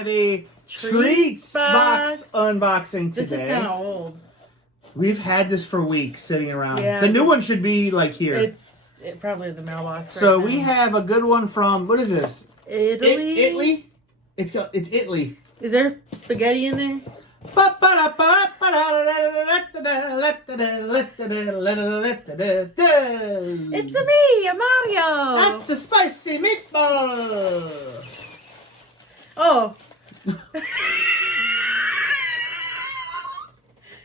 have a treats box unboxing today. This is kind of old. We've had this for weeks sitting around. Yeah, the new one should be like here. It's probably in the mailbox. So right we now. have a good one from, what is this? Italy. Italy? It's Italy. Is there spaghetti in there? It's a me, a Mario. That's a spicy meatball. Oh. Isn't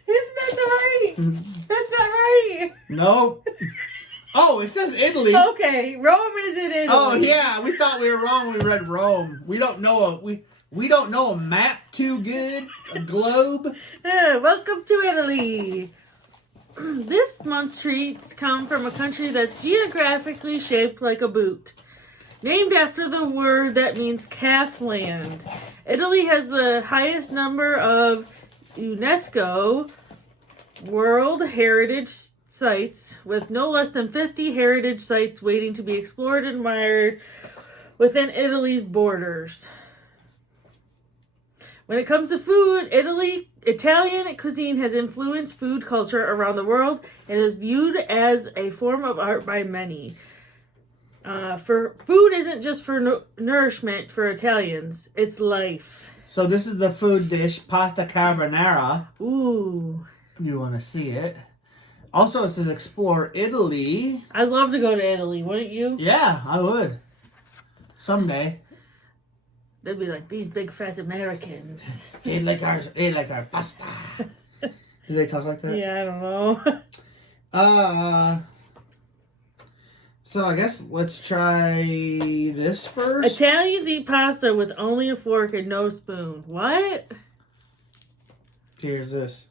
that right? That's not right. Nope. Oh, it says Italy. Okay, Rome is in Italy. Oh yeah, we thought we were wrong when we read Rome. We don't know we don't know a map too good. A globe. Welcome to Italy. This month's treats come from a country that's geographically shaped like a boot. Named after the word that means calf land. Italy has the highest number of UNESCO World Heritage Sites, with no less than 50 heritage sites waiting to be explored and admired within Italy's borders. When it comes to food, Italian cuisine has influenced food culture around the world and is viewed as a form of art by many. For food isn't just for nourishment for Italians; it's life. So this is the food dish, pasta carbonara. Ooh! If you want to see it. Also, it says explore Italy. I'd love to go to Italy, wouldn't you? Yeah, I would. Someday. They'd be like, these big fat Americans. They like our pasta. Do they talk like that? Yeah, I don't know. So I guess let's try this first. Italians eat pasta with only a fork and no spoon. What? Here's this.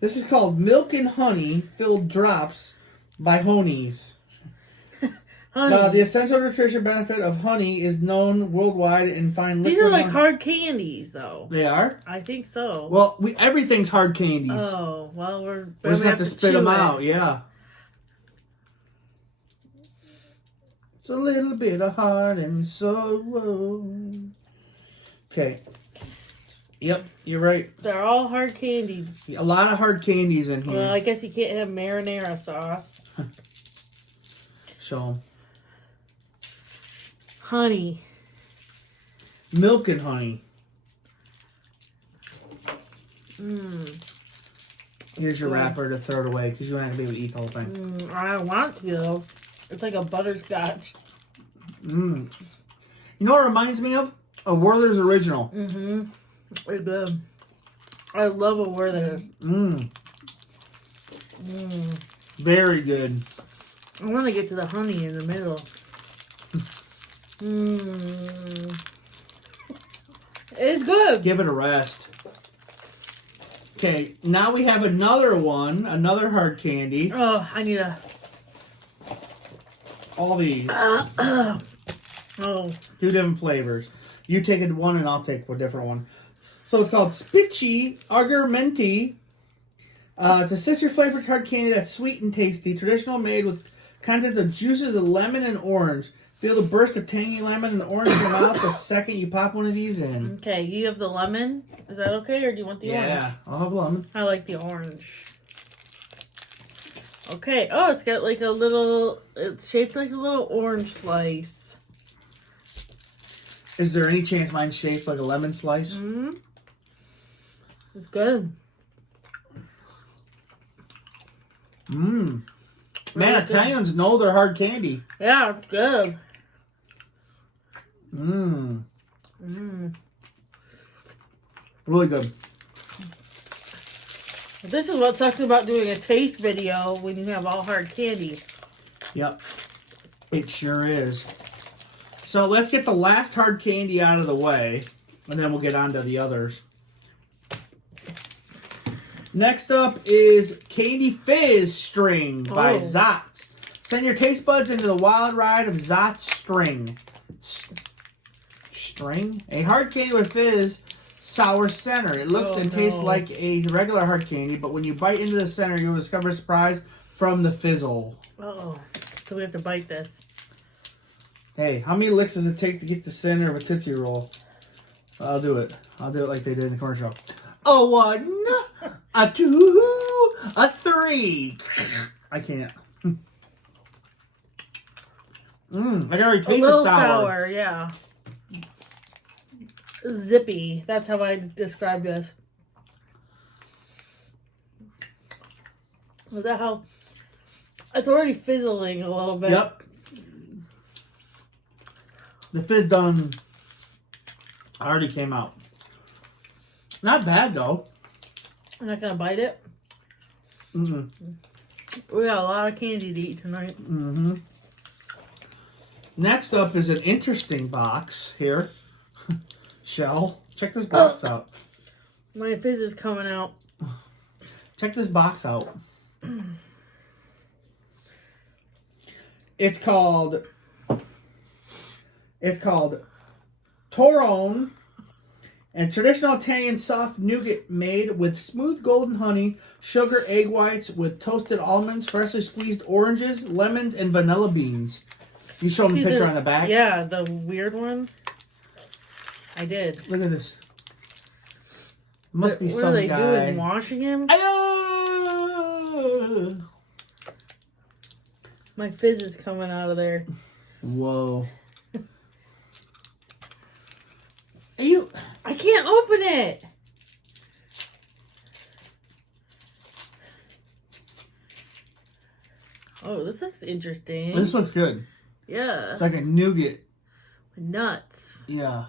This is called Milk and Honey Filled Drops by Honey's. Honey. The essential nutrition benefit of honey is known worldwide and find liquid. These are like honey. hard candies, though. They are? I think so. Well, everything's hard candies. Oh, well, we're We just have to spit them out, yeah. It's a little bit of heart and soul. Okay. Yep, you're right. They're all hard candies. A lot of hard candies in here. Well, I guess you can't have marinara sauce. Show 'em. Honey. Milk and honey. Here's your wrapper to throw it away because you're not going to be able to eat the whole thing. I don't want to, though. It's like a butterscotch. You know what it reminds me of? A Werther's Original. It's good. I love a Werther's. Very good. I want to get to the honey in the middle. It's good. Give it a rest. Okay, now we have another one, another hard candy. Oh, I need a... All these. Oh. 2 different flavors. You take one and I'll take a different one. So it's called Spicci Argomenti. It's a citrus-flavored hard candy that's sweet and tasty. Traditional, made with contents of juices of lemon and orange. Feel the burst of tangy lemon and orange in your mouth the second you pop one of these in. Okay, you have the lemon. Is that okay, or do you want the orange? Yeah, I'll have lemon. I like the orange. Okay. Oh, it's got like a little... It's shaped like a little orange slice. Is there any chance mine's shaped like a lemon slice? It's good. Man, Really Italians know their hard candy. Yeah, it's good. Really good. This is what sucks about doing a taste video when you have all hard candy. Yep. It sure is. So let's get the last hard candy out of the way, and then we'll get on to the others. Next up is Candy Fizz String by Zotz. Send your taste buds into the wild ride of Zotz String. String? A hard candy with fizz sour center. It looks and tastes like a regular hard candy, but when you bite into the center, you'll discover a surprise from the fizzle. Uh-oh. So we have to bite this. Hey, how many licks does it take to get the center of a Tootsie Roll? I'll do it. I'll do it like they did in the commercial. A 1, a 2, a 3. I can't. I can already A taste little the sour. sour, yeah. Zippy. That's how I describe this. Is that how? It's already fizzling a little bit. Yep. The fizz done already came out. Not bad though. I'm not gonna bite it. Mm-mm. We got a lot of candy to eat tonight. Mm-hmm. Next up is an interesting box here. Shell, check this box out. My fizz is coming out. Check this box out. It's called Torone, and traditional Italian soft nougat made with smooth golden honey, sugar, egg whites with toasted almonds, freshly squeezed oranges, lemons, and vanilla beans. You show them the picture on the back? Yeah, the weird one. I did. Look at this. Must be what some are they guy. doing? Washing him? Ayo! My fizz is coming out of there. Whoa. You. I can't open it. Oh, this looks interesting. This looks good. Yeah. It's like a nougat. Nuts. Yeah.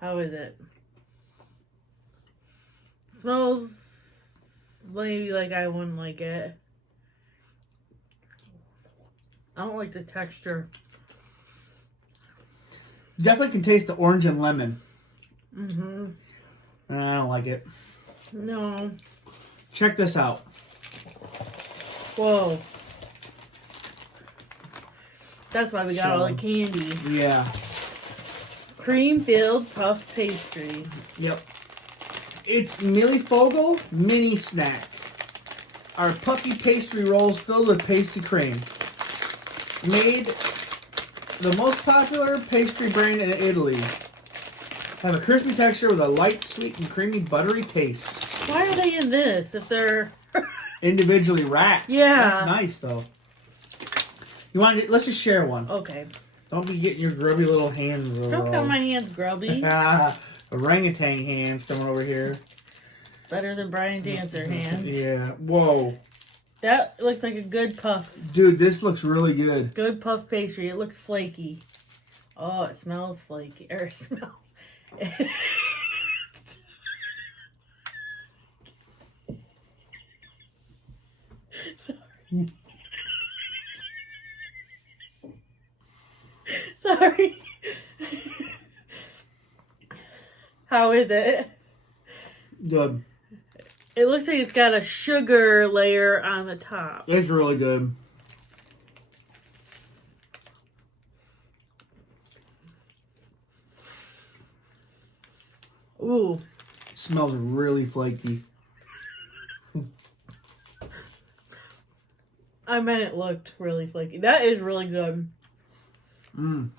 How is it? Smells maybe like I wouldn't like it. I don't like the texture. Definitely can taste the orange and lemon. Mm-hmm. I don't like it. No. Check this out. Whoa. That's why we got all the Show 'em. candy. Yeah. Cream-filled puff pastries. Yep. It's Millefogel Mini Snack. Our puffy pastry rolls filled with pasty cream. Made the most popular pastry brand in Italy. Have a crispy texture with a light, sweet, and creamy buttery taste. Why are they in this if they're... Individually wrapped. Yeah. That's nice, though. You want to... Let's just share one. Okay. Don't be getting your grubby little hands over Don't all. cut my hands grubby. Orangutan hands coming over here. Better than Brian Dancer hands. Yeah. Whoa. That looks like a good puff. Dude, this looks really good. Good puff pastry. It looks flaky. Oh, it smells flaky. Or it smells... Sorry. How is it? Good. It looks like it's got a sugar layer on the top. It's really good. Ooh. Smells really flaky. I meant it looked really flaky. That is really good. Mmm.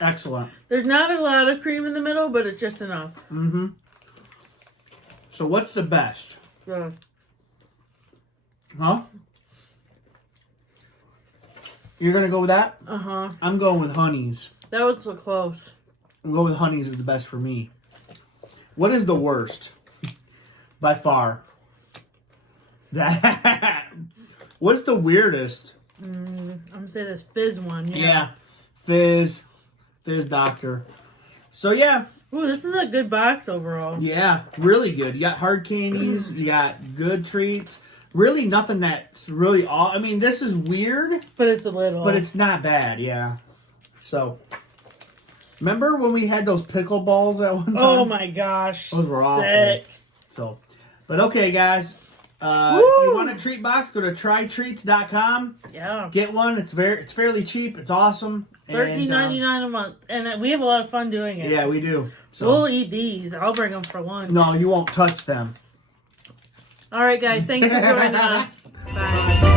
Excellent. There's not a lot of cream in the middle, but it's just enough. Mm-hmm. So what's the best? Yeah. Huh? You're going to go with that? Uh-huh. I'm going with Honey's. That was so close. I'm going with Honey's is the best for me. What is the worst? By far. That. What's the weirdest? I'm gonna say this fizz one. Yeah. Fizz Doctor. So yeah. Ooh, this is a good box overall. Yeah, really good. You got hard candies. You got good treats. Really nothing that's really all. I mean, this is weird. But it's a little. But it's not bad, yeah. So, remember when we had those pickle balls at one time? Oh my gosh. Those were awful. Sick. So, but okay, guys. If you want a treat box, go to trytreats.com. Yeah. Get one. It's fairly cheap. It's awesome. $13.99 a month. And we have a lot of fun doing it. Yeah, we do. So, We'll eat these. I'll bring them for lunch. no, you won't touch them. All right, guys. Thanks for joining us. Bye.